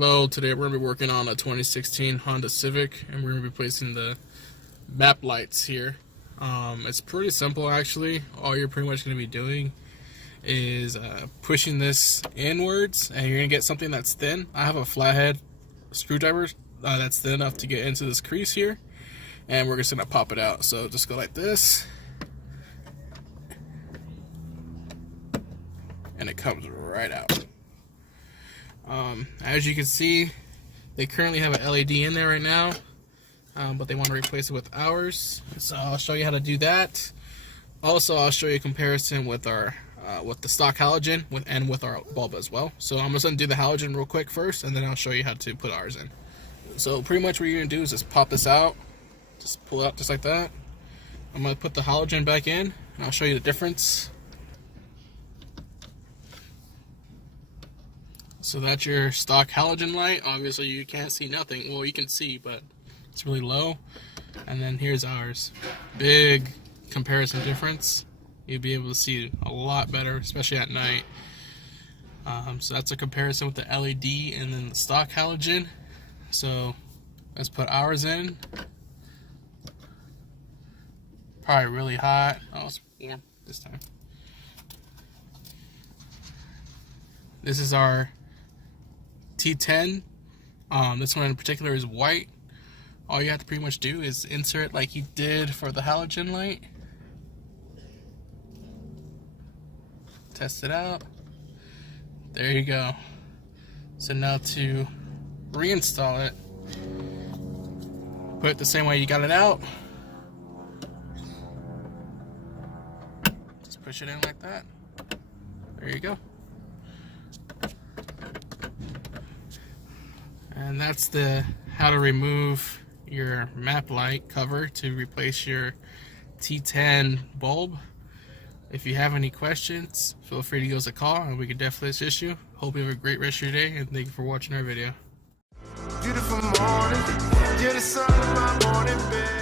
Hello, today we're going to be working on a 2016 Honda Civic, and we're going to be replacing the map lights here. It's pretty simple actually. All you're pretty much going to be doing is pushing this inwards, and you're going to get something that's thin. I have a flathead screwdriver that's thin enough to get into this crease here, and we're just going to pop it out. So just go like this, and it comes right out. As you can see, they currently have an LED in there right now, but they want to replace it with ours. So I'll show you how to do that. Also, I'll show you a comparison with our with the stock halogen and with our bulb as well. So I'm just going to do the halogen real quick first, and then I'll show you how to put ours in. So pretty much what you're going to do is just pop this out, just pull it out just like that. I'm going to put the halogen back in, and I'll show you the difference. So that's your stock halogen light. Obviously you can't see nothing. Well, you can see, but it's really low. And then here's ours. Big comparison difference. You'll be able to see a lot better, especially at night. So that's a comparison with the LED and then the stock halogen. So let's put ours in. Probably really hot. Oh, it's warm this time. This is our T10. This one in particular is white. All you have to pretty much do is insert like you did for the halogen light. Test it out. There you go. So now to reinstall it, put it the same way you got it out. Just push it in like that. There you go. And that's the how to remove your map light cover to replace your T10 bulb. If you have any questions, feel free to give us a call and we can definitely assist you. Hope you have a great rest of your day, and thank you for watching our video. Beautiful morning, you're the sun of my morning bed.